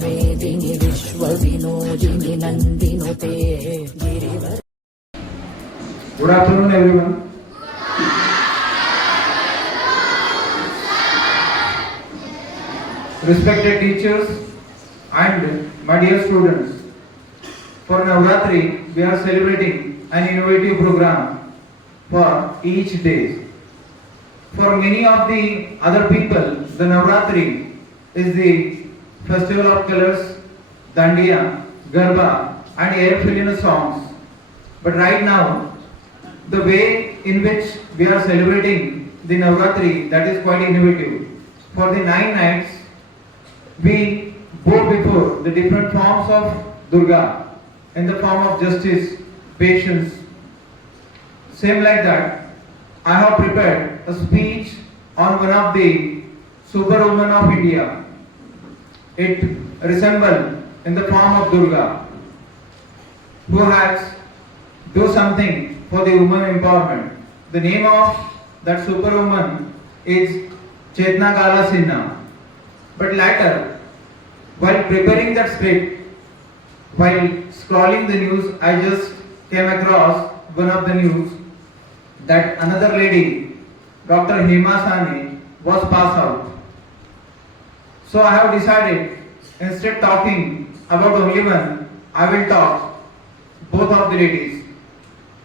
मेदिनि विश्वविनोदिनि नन्दिनुते Girivar. Good afternoon, everyone. Respected teachers and my dear students, for Navratri we are celebrating an innovative program for each day. For many of the other people, the Navratri is the festival of colors, dandiya, garba and air-filling songs. But right now, the way in which we are celebrating the Navratri, that is quite innovative. For the 9 nights, we bow before the different forms of Durga in the form of justice, patience. Same like that, I have prepared a speech on one of the superwomen of India. It resembles in the form of Durga, who has do something for the women empowerment. The name of that superwoman is Chetna Gala. But later, while preparing that script, while scrolling the news, I just came across one of the news that another lady, Dr. Himasane, was passed out. So I have decided, instead talking about only one, I will talk both of the ladies.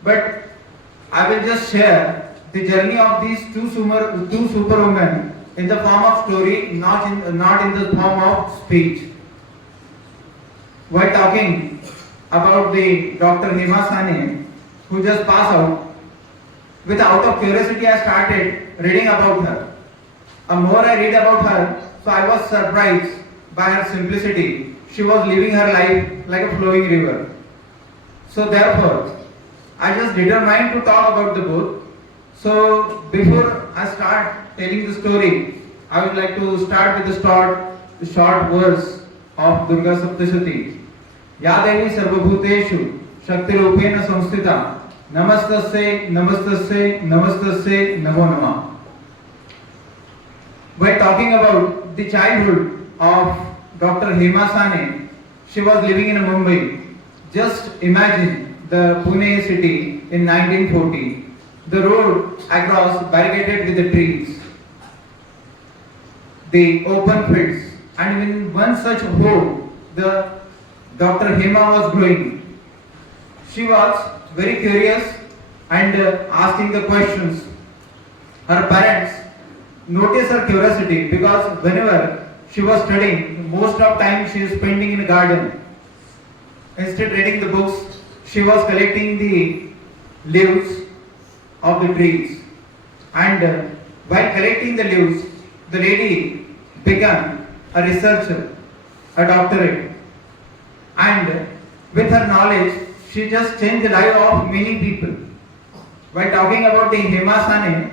But I will just share the journey of these two superwomen in the form of story, not in the form of speech. While talking about the Dr. Himasane, who just passed out, with out of curiosity I started reading about her. The more I read about her, so I was surprised by her simplicity. She was living her life like a flowing river. So therefore, I just determined to talk about the both. So before I start telling the story, I would like to start with the short verse of Durga Saptashati. Ya Devi Sarvabhuteshu Shaktirupena Samstita Namastasye Namastasye Namastasye Namo Namah. By talking about the childhood of Dr. Himasane, she was living in Mumbai. Just imagine the Pune city in 1940. The road across barricaded with the trees, the open fields, and in one such home, the Dr. Hema was growing. She was very curious and asking the questions. Her parents noticed her curiosity because whenever she was studying, most of time she is spending in the garden. Instead reading the books, she was collecting the leaves of the trees. And while collecting the leaves, the lady began a researcher, a doctorate. And with her knowledge, she just changed the life of many people. By talking about the Himasane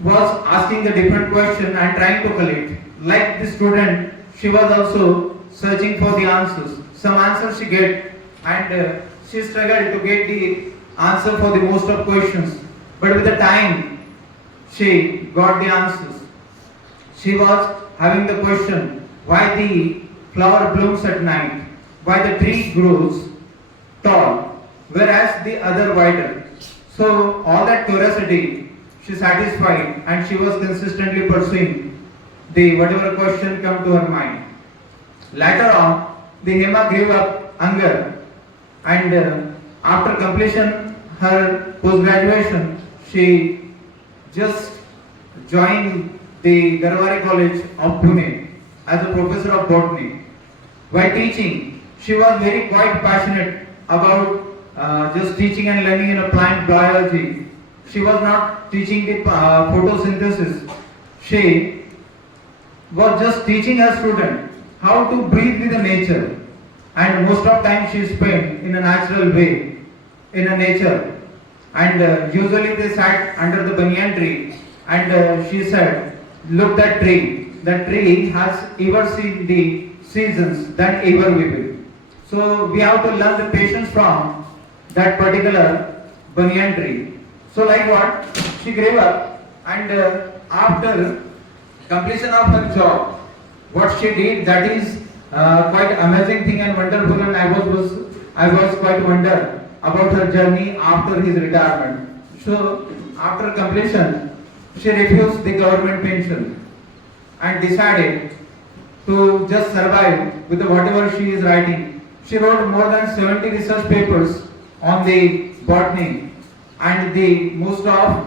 was asking the different question and trying to collect. Like the student, she was also searching for the answers. Some answers she get and she struggled to get the answer for the most of questions. But with the time, she got the answers. She was having the question, why the flower blooms at night, why the tree grows tall, whereas the other wider. So all that curiosity she satisfied and she was consistently pursuing the whatever question come to her mind. Later on, the Hema gave up hunger and after completion her post-graduation, she just joined the Garwari College of Pune as a professor of botany. While teaching, she was very quite passionate about just teaching and learning in a plant biology. She was not teaching the photosynthesis. She was just teaching her student how to breathe with the nature. And most of time she spent in a natural way, in a nature. And usually they sat under the banyan tree. And she said, look that tree. That tree has ever seen the seasons than ever we will. So we have to learn the patience from that particular banyan tree. So like what? She gave up and after completion of her job, what she did, that is quite amazing thing and wonderful, and I was quite wonder about her journey after his retirement. So after completion, she refused the government pension and decided to just survive with whatever she is writing. She wrote more than 70 research papers on the botany and the most of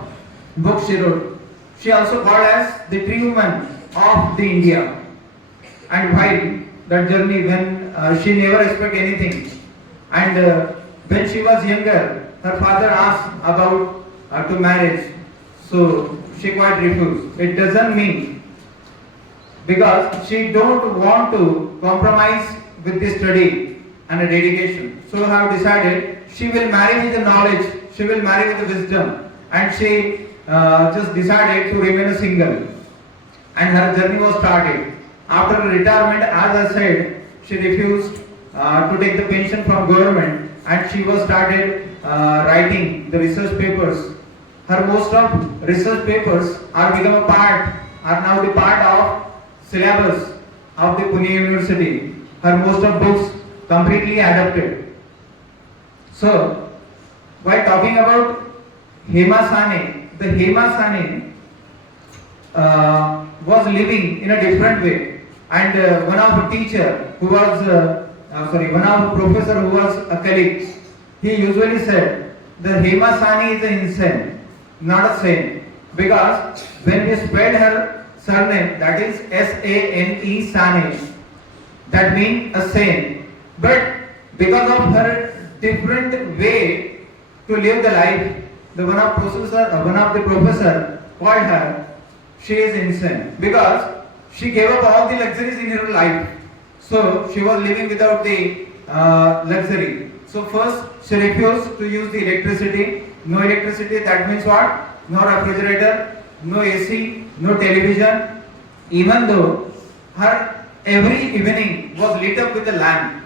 books she wrote. She also called as the tree woman of the India. And while that journey, when she never expected anything, and when she was younger, her father asked about to marriage, so she quite refused. It doesn't mean because she don't want to compromise with the study and the dedication. So have decided she will marry with the knowledge, she will marry with the wisdom, and she just decided to remain single. And her journey was started. After retirement, as I said, she refused to take the pension from government, and she was started writing the research papers. Her most of research papers are now the part of syllabus of the Pune University. Her most of books completely adapted. So, while talking about Himasane, the Himasane was living in a different way, and one of the teacher who was one of the professor who was a colleague, he usually said the Himasane is insane, not a sane, because when we spelled her surname, that is Sane, Sane, that means a sane, but because of her different way to live the life, one of the professor called her, she is insane, because she gave up all the luxuries in her life. So she was living without the luxury. So first she refused to use the electricity. No electricity, that means what? No refrigerator, no AC, no television. Even though her every evening was lit up with a lamp,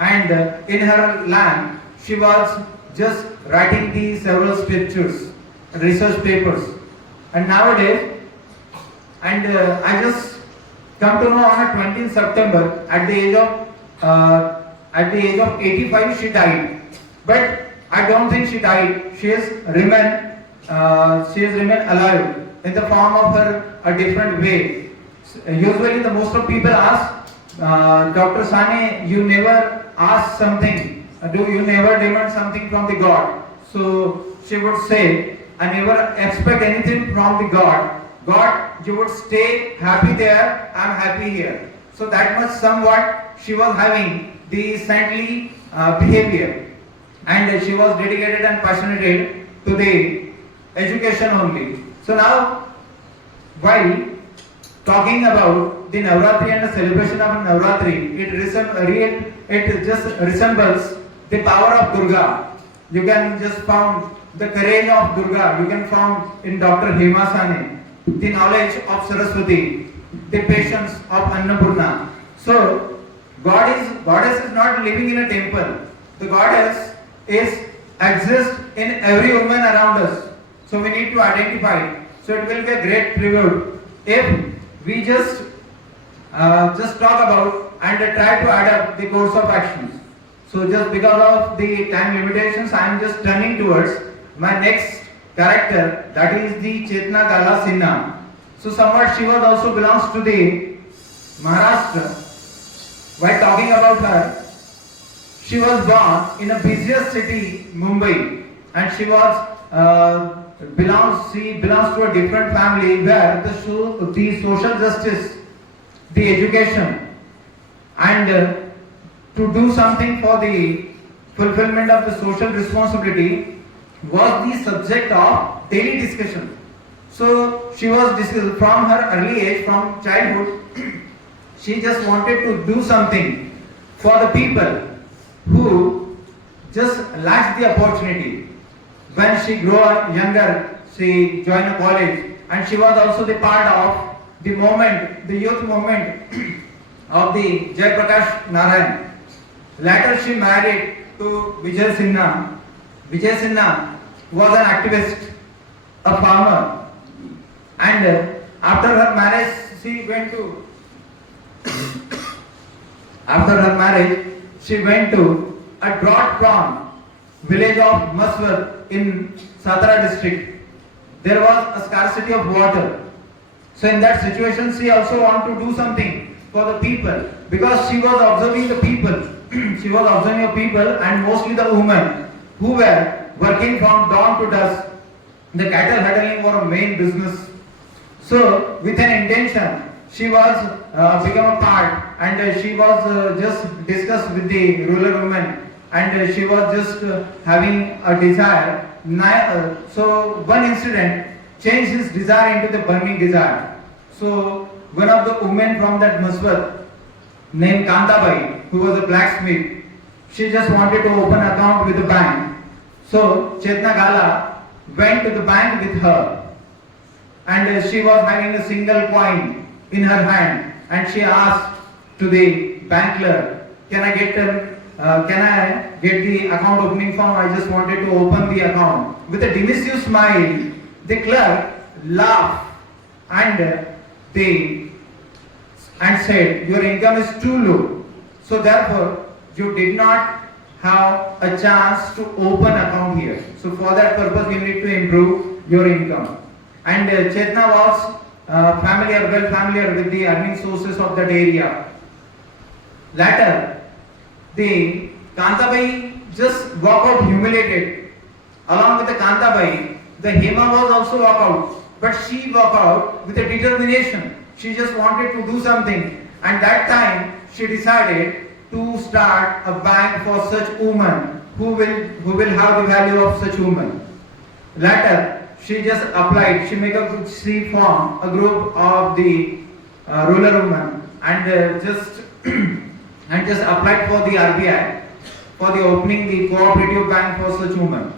and in her lamp she was just writing the several scriptures, research papers. And nowadays, and I just come to know on a 20th September at the age of 85 she died. But I don't think she died. She has remained alive in the form of her a different way. Usually the most of people ask, Dr. Sane, you never ask something. You never demand something from the God? So she would say, I never expect anything from the God. God, you would stay happy there, I am happy here. So that much somewhat she was having the saintly behavior, and she was dedicated and passionate to the education only. So now, while talking about the Navratri and the celebration of Navratri, it just resembles the power of Durga. You can just found the courage of Durga. You can found in Dr. Himasane the knowledge of Saraswati, the patience of Annapurna. So goddess is not living in a temple. The goddess exists in every woman around us. So we need to identify. So it will be a great tribute if we just talk about and try to adapt the course of actions. So just because of the time limitations, I am just turning towards my next character, that is the Chetna Gala Sinha. So somewhat she was also belongs to the Maharashtra. While talking about her, she was born in a busiest city, Mumbai, and she belongs to a different family where the social justice, the education, and to do something for the fulfillment of the social responsibility was the subject of daily discussion. So she was from her early age, from childhood, she just wanted to do something for the people who just lacked the opportunity. When she grew up younger, she joined a college, and she was also the part of the movement, the youth movement of the Jai Prakash Narayan. Later she married to Vijay Sinha. Vijay Sinha was an activist, a farmer, and after her marriage she went to After her marriage, she went to a drought prone village of Maswar in Satara district. There was a scarcity of water. So in that situation, she also wanted to do something for the people because she was observing the people. She was observing the people and mostly the women who were working from dawn to dusk. The cattle handling were a main business. So with an intention, she was become a part and she was just discussed with the rural women and she was just having a desire. So one incident changed his desire into the burning desire. So one of the women from that Maswat named Kantabai, who was a blacksmith, she just wanted to open an account with the bank. So Chetna Gala went to the bank with her and she was having a single coin in her hand and she asked to the bank clerk, can I get the account opening form? I just wanted to open the account. With a dismissive smile, the clerk laughed and said, your income is too low. So therefore, you did not have a chance to open account here. So for that purpose, you need to improve your income. And Chetna was well familiar with the earning sources of that area. Later, the Kantabai just walked out humiliated. Along with the Kantabai, the Hema was also walked out. But she walked out with a determination. She just wanted to do something. And that time, she decided to start a bank for such women who will have the value of such women. Later, she just applied. She formed a group of the rural women and just applied for the RBI for the opening the cooperative bank for such women.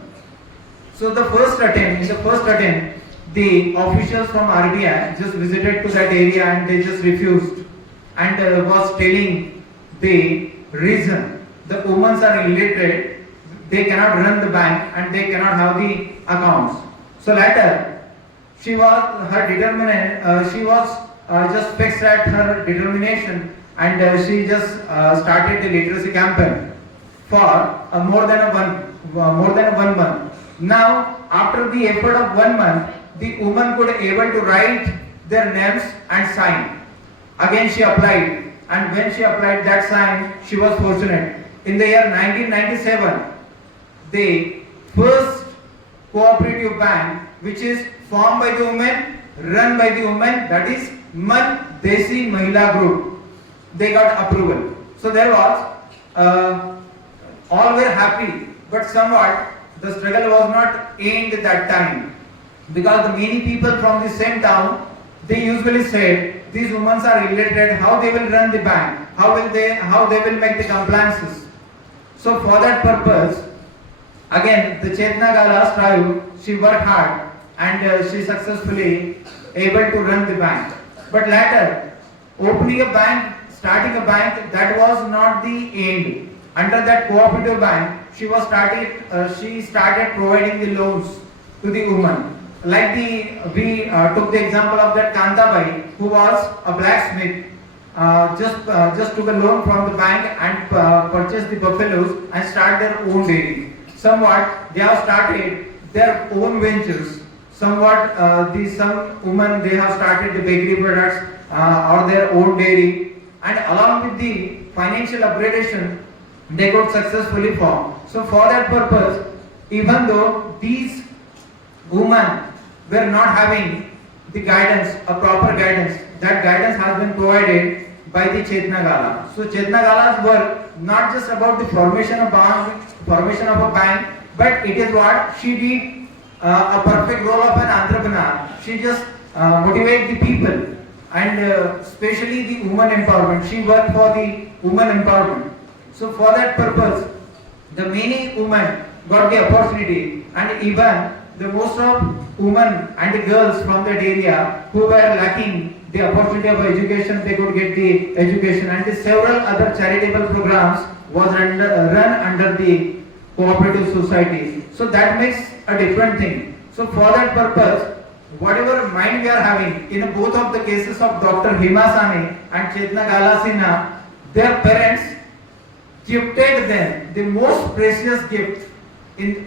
So in the first attempt, the officials from RBI just visited to that area and they just refused and was telling the reason. The women are illiterate, they cannot run the bank and they cannot have the accounts. So later, she was just fixed at her determination and she just started the literacy campaign for more than one month. Now, after the effort of 1 month, the woman could able to write their names and sign. Again she applied, and when she applied that sign, she was fortunate. In the year 1997, the first cooperative bank which is formed by the women, run by the women, that is Man Desi Mahila Group, they got approval. So there was, all were happy, but somewhat the struggle was not aimed at that time. Because the many people from the same town, they usually said, these women are illiterate, how they will run the bank, how they will make the compliances. So for that purpose, again the Chetna Gala strive, she worked hard and she successfully able to run the bank. But later, starting a bank, that was not the end. Under that cooperative bank, she started providing the loans to the women. Like we took the example of that Kantabai, who was a blacksmith, just took a loan from the bank and purchased the buffaloes and started their own dairy. Somewhat they have started their own ventures. Somewhat some women, they have started the bakery products or their own dairy, and along with the financial upgradation, they got successfully formed. So for that purpose, even though these women were not having the guidance, a proper guidance, that guidance has been provided by the Chetna Gala. So Chetna Gala's work not just about the formation of a bank, but it is what she did, a perfect role of an entrepreneur. She just motivated the people and especially the women empowerment. She worked for the women empowerment. So for that purpose, the many women got the opportunity, and even the most of women and the girls from that area who were lacking the opportunity of education, they could get the education, and the several other charitable programs was run under the cooperative society. So that makes a different thing. So for that purpose, whatever mind we are having, in both of the cases of Dr. Himasane and Chetna Gala, their parents gifted them the most precious gift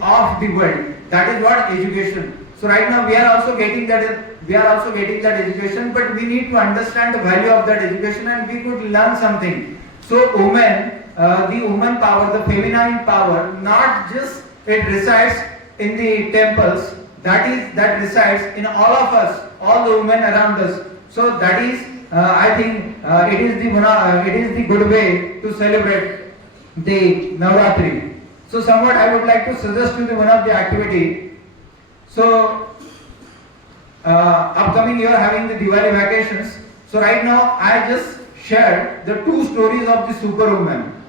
of the world. That is what education. So right now we are also getting that education, but we need to understand the value of that education and we could learn something. So women, the woman power, the feminine power, not just it resides in the temples, that resides in all of us, all the women around us. So that is, I think, it is the good way to celebrate the Navratri. So somewhat I would like to suggest you one of the activity. So upcoming you are having the Diwali vacations. So right now I just shared the two stories of the superwoman.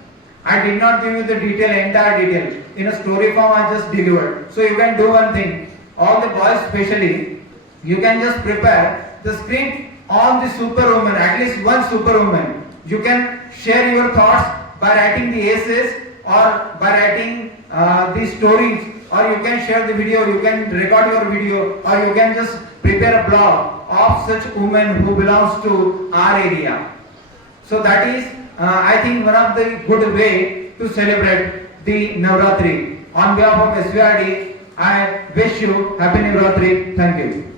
I did not give you the entire detail. In a story form I just delivered. So you can do one thing. All the boys especially, you can just prepare the script on the superwoman, at least one superwoman. You can share your thoughts by writing the essays or by writing the stories, or you can share the video, you can record your video, or you can just prepare a blog of such women who belongs to our area. So that is, I think, one of the good way to celebrate the Navratri. On behalf of SVRD, I wish you Happy Navratri. Thank you.